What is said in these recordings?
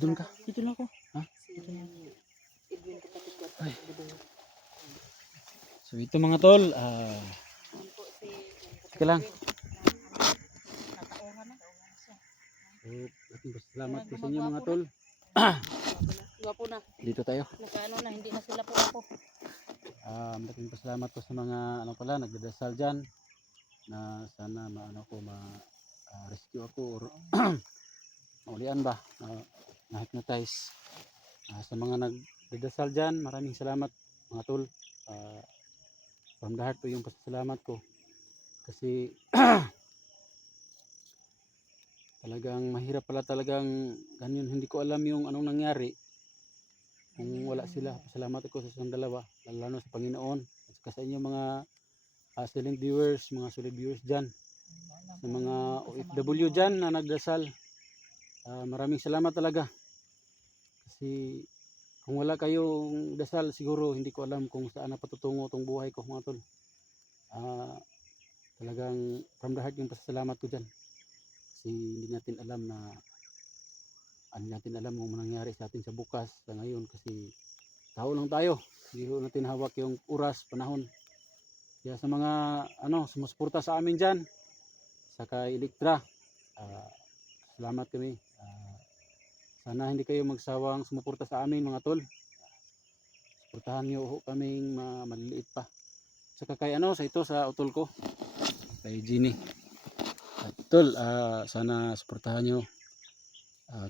Doon ka. Dito na ako. Ha? Dito na. Ay. So ito mga tol, teka lang. So, salamat po sa inyo mga tol. Gwapo na. Dito tayo. Nakaano na, hindi na sila po ako. Malaking pasalamat po sa mga ano pala nagdadasal diyan na sana rescue ako or maulian ba na-hypnotize. Sa mga nagdadasal diyan, maraming salamat mga tol. From the heart po yung pasalamat ko kasi talagang mahirap pala talagang ganyan, hindi ko alam yung anong nangyari kung wala sila. Pasalamat ako sa isang dalawa, lalo sa Panginoon at sa inyo mga silent viewers, mga solid viewers dyan, sa mga OFW dyan na nagdasal. Maraming salamat talaga kasi kung wala kayong dasal siguro hindi ko alam kung saan na patutungo itong buhay ko mga tol. Talagang from the heart yung pasasalamat ko dyan kasi hindi natin alam kung nangyari sa atin sa bukas, sa ngayon, kasi tao lang tayo, hindi natin hawak yung oras, panahon. Kaya sa mga sumusuporta sa amin dyan, sa kay Electra, salamat kami. Sana hindi kayo magsawang sumuporta sa amin mga tol. Suportahan nyo kaming maliliit pa. Saka kay sa utol ko, kay Jeannie. Tol, sana suportahan nyo.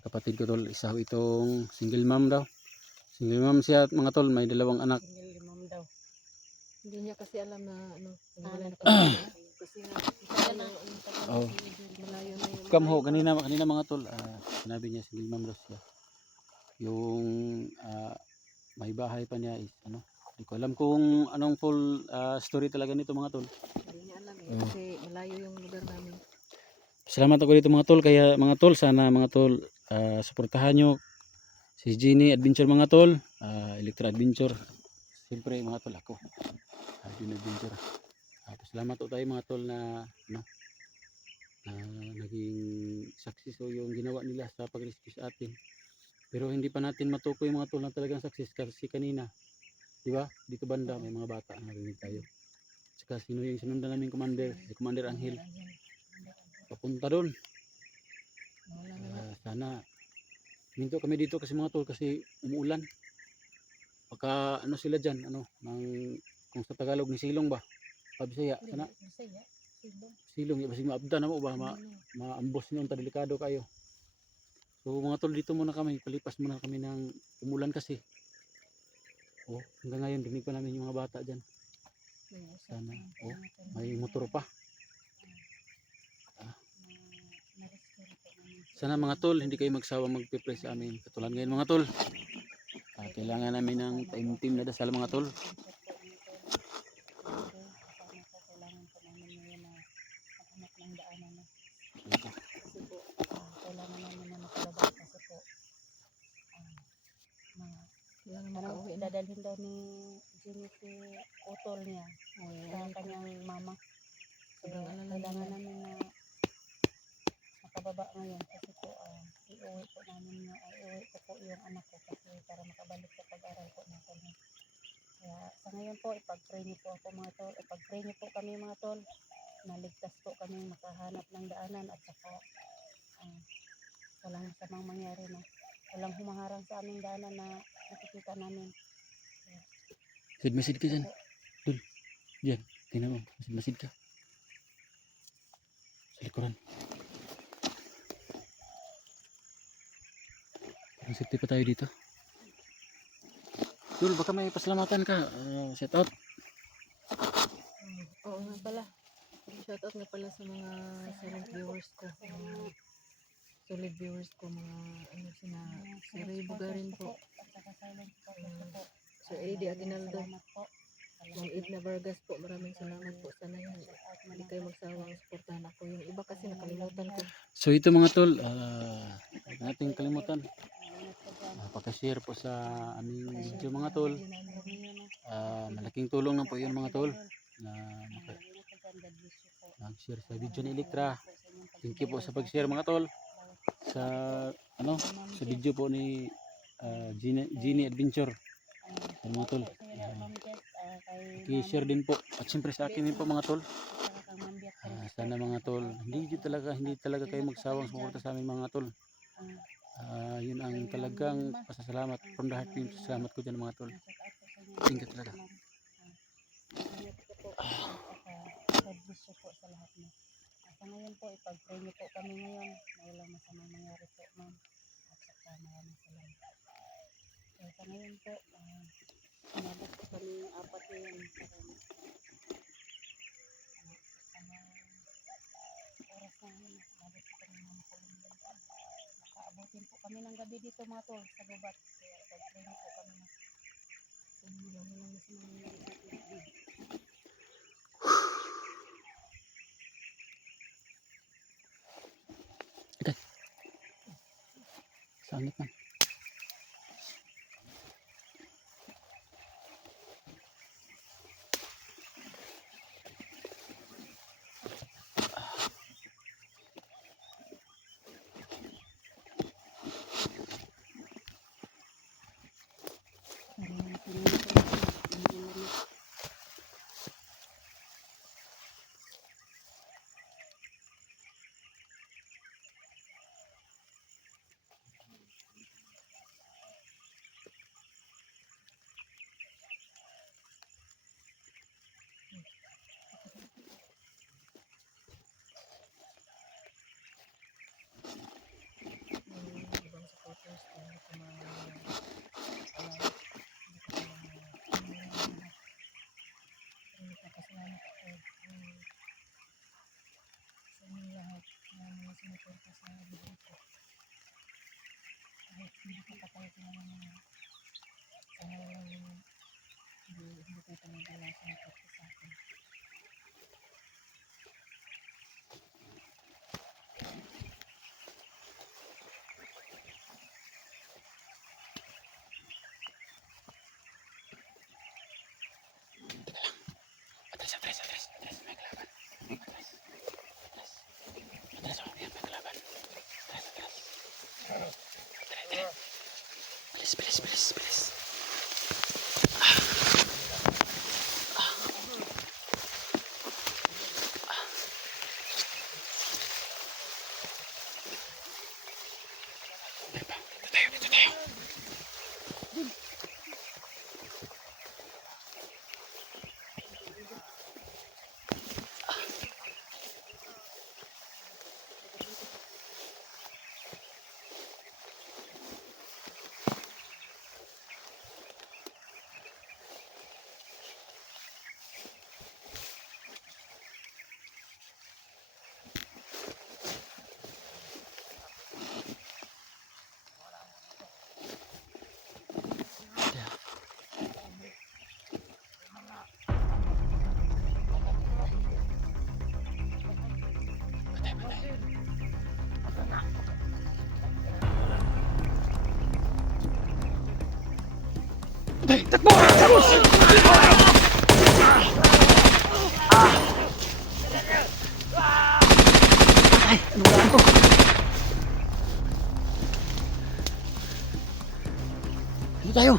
Kapatid ko tol, isa itong single mom daw. Single mom siya mga tol, may 2 anak. Single mom daw. Hindi niya kasi alam na wala na kasi malayo na yung Come ho, kanina mga tol, sinabi niya single mom daw siya. Yung may bahay pa niya is hindi ko alam kung anong full story talaga nito mga tol. Hindi niya alam kasi malayo yung lugar namin. Salamat ako dito mga tol, kaya mga tol, sana mga tol suportahan nyo si Jeannie Adventure mga tol, Electra Adventure. Siyempre mga tol ako, Jeannie Adventure. Salamat po tayo mga tol na naging success yung ginawa nila sa pag-rescue sa atin. Pero hindi pa natin matukoy mga tol na talagang success kasi kanina, di ba? Dito banda may mga bata na narinig tayo. Saka sino yung sinundan namin commander, si Commander Angel. Papunta doon. Sana minto kami dito kasi mga tol kasi umuulan. Baka sila diyan, kung sa Tagalog ni silong ba? Pabisaya sana. Silong, basig maabda na mo ba maambos niyo ta delikado kayo. So mga tol, dito muna kami, palipas muna kami ng umulan kasi. Hanggang ngayon dinig pa namin yung mga bata diyan. Sana may motor pa. Sana mga tol, hindi kayo magsawang magpe-pray sa amin. Katulad ngayon mga tol, kailangan namin ng team na dasal mga tol. Dadalhin daw ni Jenny si utol niya sa kanyang mama. Kailangan namin na makababa ngayon kasi po iuwi po yung anak ko kasi para makabalik sa pag-aral po natin. Kaya sa ngayon po ipag-pray niyo po ako mga tol, ipag-pray niyo po kami mga tol, naligtas po kami makahanap ng daanan at saka walang masamang mangyari na walang humaharang sa aming daanan na nakikita namin. Masid ka dyan. Dun. Diyan. Tingnan mo. Masid ka. Sa likuran. Parang safety pa tayo dito. Dul, baka may pasalamatan ka. Shout out. Oo nga pala. Shout out nga pala sa mga silent viewers ko. Solid viewers ko. Mga si Ray Bugarin po. Sir Eddie Aguinaldo. Mang Edna Vargas po, maraming salamat po. Sana hindi kayo magsawang suportahan ako. Yung iba kasi nakalimutan ko. So ito mga tol, nating kalimutan. Paka-share po sa aming video mga tol. Malaking tulong na po yun mga tol. Mag-share sa video ni Electra. Thank you po sa pag-share mga tol. Sa ano sa video po ni Genie Adventure. Yan mga tol. I-share din po. At siyempre sa akin din po mga tol. Sana mga tol, hindi talaga kayo magsawang suporta sa amin mga tol. Yun ang talagang pasasalamat from the heart, yung salamat ko dyan mga tol. Thank you talaga. God bless you po sa lahat mo. Sa ngayon po, ipag-pray niyo po kami ngayon na walang masamang mangyari po, ma'am. At saka maraming salamat. So, sa ngayon po, umabot po kami yung 4 ngayon. Oras na yun, umabot po kami ng makulimlim. Nakaabutin po kami ng gabi dito mga tol, sa gubat. Kaya ipag-pray niyo po kami na simulan mo lang na simulan sa ating. Sangit man. Ibang supporters ko na nakasalamat ako sa inyo lahat na mga sumuporta sa video ko. Kahit hindi ko patay ko naman sana lang hindi ko talaga sumuporta sa akin. Atras, may kalaban. Atras, may kalaban. Atras. Bilis. Dito tayo. Takbo! Ay, anong gawin ko? Dito tayo. Ayaw.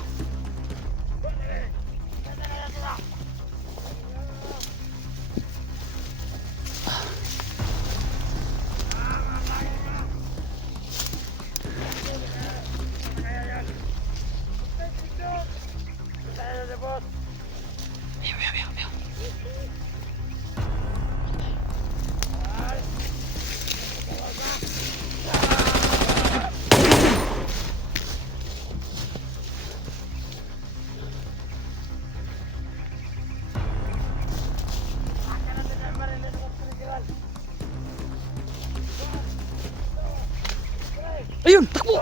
Ayun, takbo!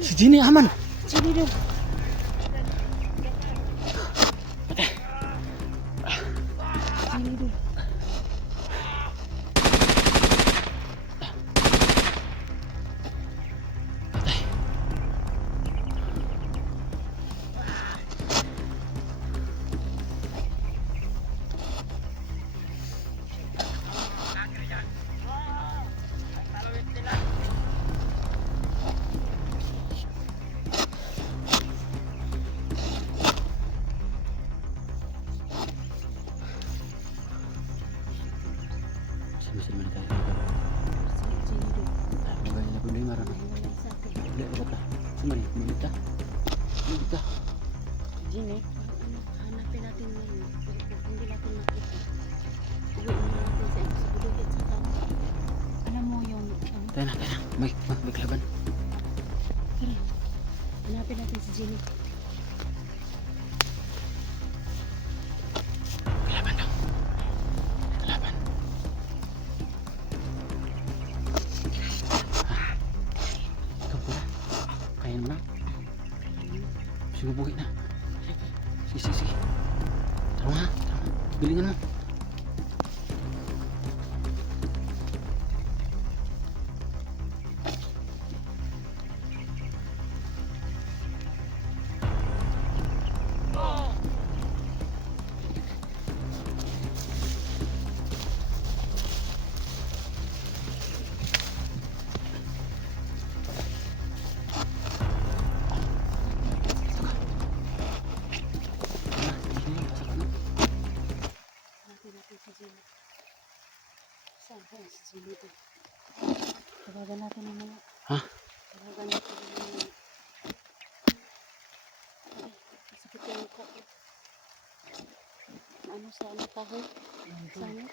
Si Genie aman. Sini dong. Sini dong. Masin man tayo. Si Jenny doon. Bagay na problema ron. Wala sa akin. Dili ba ta? Sumali, mamita. Mamita. Jenny, hanapin natin ngayon. Pero kung hindi natin makita, uwi na natin sa budugit sa kanya. Alam mo yung, Tayo na. May kalaban. tara, hanapin natin si Jenny. Kalaban daw. Kalaban. Ikaw pula. Kaya mo na. Sige, buhay na. Sige. Tama. Galingan mo. Hanapin natin si Jenny. Saan ba si Jenny doon? Tawagan natin ang mga. Ha? Tawagan natin ang mga. Ay, masakit yung mukha ko. Ano sa ano kahoy? Sana?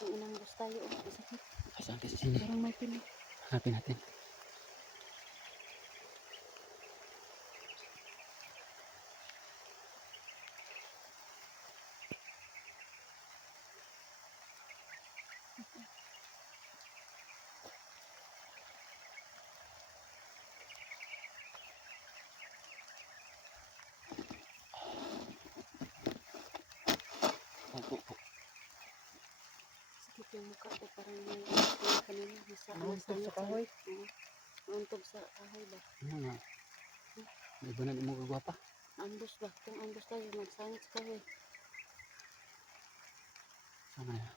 Yung inang bus tayo. Masakit. Saan kasi sini? Parang may pinig. Hanapin natin. Sakit yung mukha ko. Parang may pinig kanina. Nasa ano kahoy? Oo. Nauntog sa kahoy ba? Ano na? May iba na di mo kagwapa. Ambus ba? Kung ambus tayo, magsangit sa kahoy. Sama na.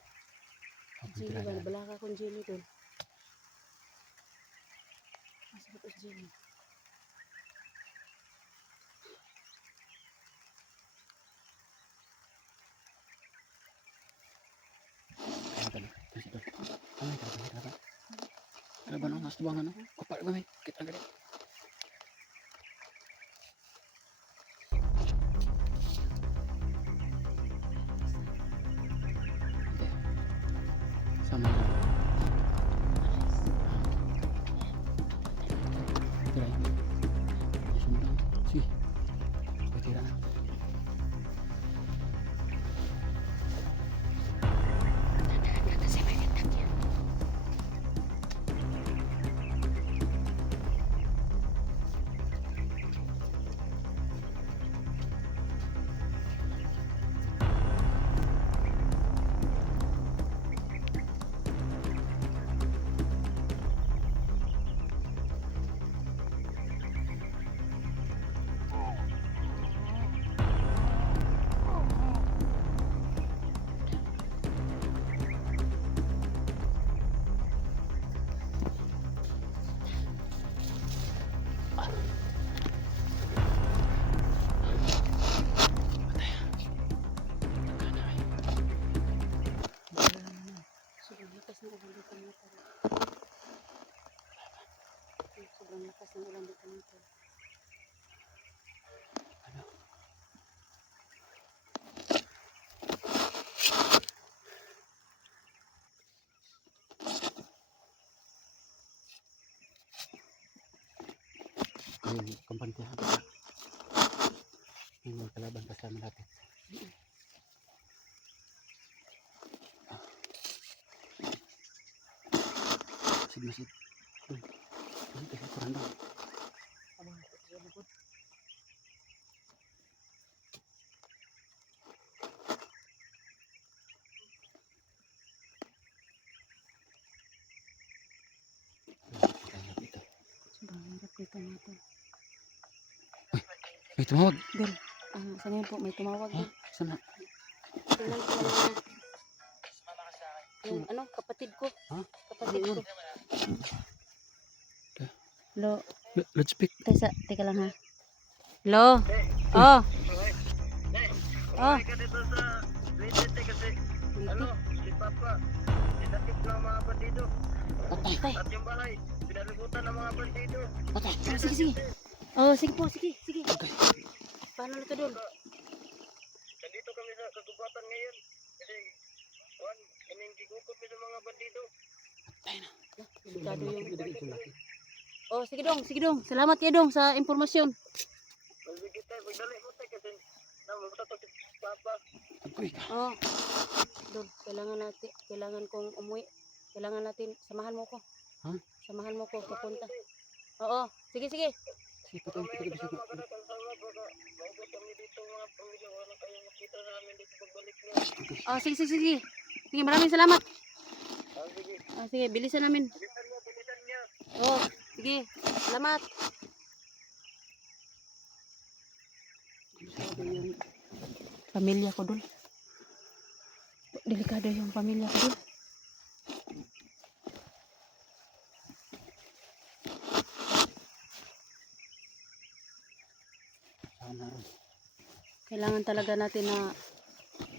Jenny ba? Balaka kong Jenny doon. Masakit ang Jenny. Kalaban ang nastubangan no? Kapal ba may? Kita gani. Sama na. Tira. Sumunod. Sige. Tira na. Sobrang lakas ng ulan dito nito. Sobrang lakas ng ulan dito nito. Ayun, kampante ha. Yung mga kalaban kasama natin. Masid. Masid kasi kurang daw. Abang ako siya lugod. Sobrang hirap dito natin. May tumawag. Girl, sa ngayon po may tumawag Ha? din. Sana? Tingnan ko lang yung ano, kapatid ko. Ha? Kapatid Ano ko. yun? Lo, Let's speak. teka lang ha. Lo. Oh. Oh. Ano? Si Papa, dinakip ng mga bandido. Patay. At yung bahay, pinalibutan ng mga bandido. Patay. Oh, sige, sige. Oh, sige po, sige, sige. Paano na to doon? Nandito kami sa kagubatan ngayon. Kasi, Juan, kaming gigukot sa mga bandido. Patay na. Delikado yung... Diretso laki. Oh, sige dong. Salamat kayo dong sa impormasyon. Sige tayo, magdali mo tayo kasi namusta to si Papa. Agoy ka. Oh. Dong, kailangan kong umuwi. Kailangan natin, samahan mo ko. Ha? Samahan mo ko, papunta. Oo, sige, sige. Sige, patay. Patay. Kasama ka na, kasama baka maubot kami dito mga pamilya. Wala kayong makita namin dito pagbalik niyo. Oh, sige. Sige, maraming salamat. Sige, Ah, sige, bilisan namin. bilisan niya. Oh, sige. Salamat. Delikado yung pamilya ko dun. Delikado yung pamilya ko dun. Sana rin. Kailangan talaga natin na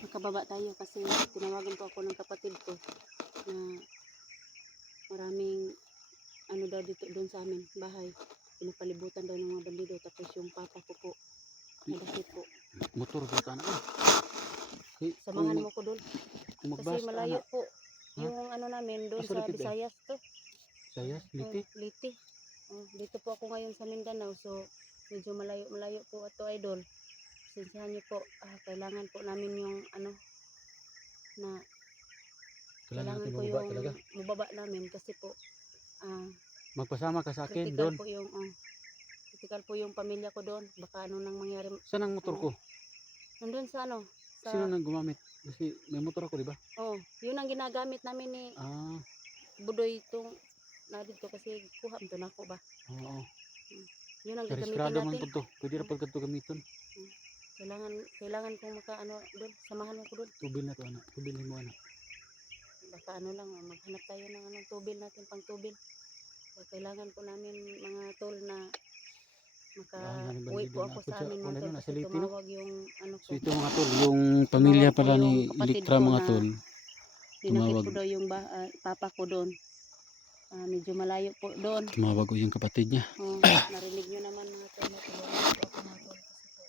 makababa tayo kasi tinawagan po ako ng kapatid ko na maraming ano daw dito doon sa amin bahay. Pinapalibutan daw ng mga bandido tapos yung papa ko po nadakit po. Motor ba ka na? Okay, Samahan mo ko doon kung kasi magbasta malayo na. po Ha? yung ano namin doon Asa sa dapit eh? Visayas to. Saya, liti. Liti. Dito po ako ngayon sa Mindanao so medyo malayo po ato idol. Sensyahan niyo po, kailangan po namin yung ano na Kailangan natin ko mababa yung talaga. mababa namin kasi po Magpasama ka sa akin critical doon. po yung critical po yung pamilya ko doon. Baka ano nang mangyari. Saan ang motor ko? Nandun sa ano? Sa, Sino nang gumamit? Kasi may motor ako, di ba? oh, yun ang ginagamit namin ni Ah, Budoy itong na dito kasi kuha mo na ako ba? oo. Yun ang gagamitin Registrado man natin. po to. Pwede na pagkat to gamiton. Kailangan kong maka ano doon, samahan mo ko doon. Tubil na to, anak. Tubilin mo, anak. Baka ano lang, maghanap tayo ng anong tubil natin, pang tubil. So, kailangan po namin mga tol na Namin uwi bandido po na ako ako sa sa amin mga kuno tol na kasi sa Liti, no? tumawag yung ano ko. So ito mga tol, yung pamilya Tumawag po pala yung ni kapatid Electra ko mga na tol. Dinakip Tumawag. po daw yung papa ko doon. Medyo malayo po doon. Tumawag ko yung kapatid niya. Narinig nyo naman mga tol. Natulungan po ako mga tol. Kasi po,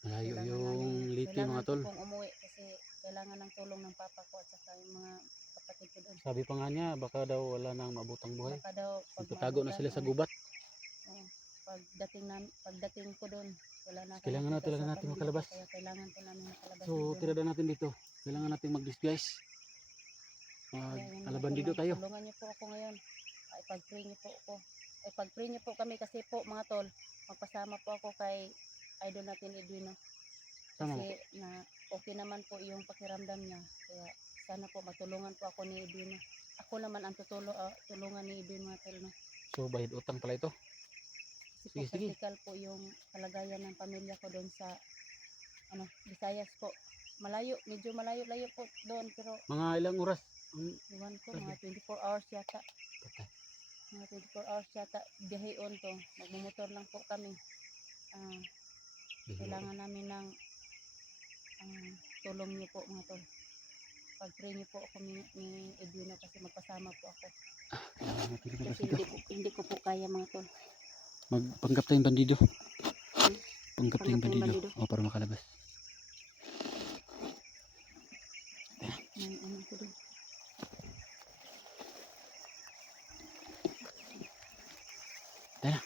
Malayo kailangan yung Liti mga kailangan tol. ko pong umuwi kasi kailangan ng tulong ng papa ko at saka yung mga kapatid ko doon. Sabi pa nga niya, baka daw wala nang mabutang buhay. Baka daw Tatago na sila sa gubat. Pagdating ko doon, wala na akong Kailangan na makita talaga sa natin pamilya makalabas. ko, kaya kailangan po namin makalabas. So tirada natin dito. Kailangan natin mag-disguise. Alabandido tayo. Tulungan niyo po ako ngayon. Ipag-pray niyo po ako. Ipag-pray niyo po kami kasi po mga tol, magpasama po ako kay idol natin Edwino. Sama Kasi na okay naman po yung pakiramdam niya. Kaya sana po matulungan po ako ni Edwino. Ako naman ang tulungan ni Edwino mga tol. No? So bayad utang pala ito. Kasi po Sige. critical po yung kalagayan ng pamilya ko doon sa Visayas po. Medyo malayo po doon pero Mga ilang oras? iwan ko mga 24 hours yata. Patay. Mga 24 hours yata biyaheon to. Magmumotor lang po kami. Kailangan namin ng tulong niyo po mga tol. Pag-pray niyo po ako ni Edwino kasi magpasama po ako. Kailangan natin lumabas Kasi dito. hindi ko po kaya mga tol. Magpanggap tayong bandido. Panggap tayong Panggap tayong bandido. bandido. O para makalabas. May ano ko doon. Tara.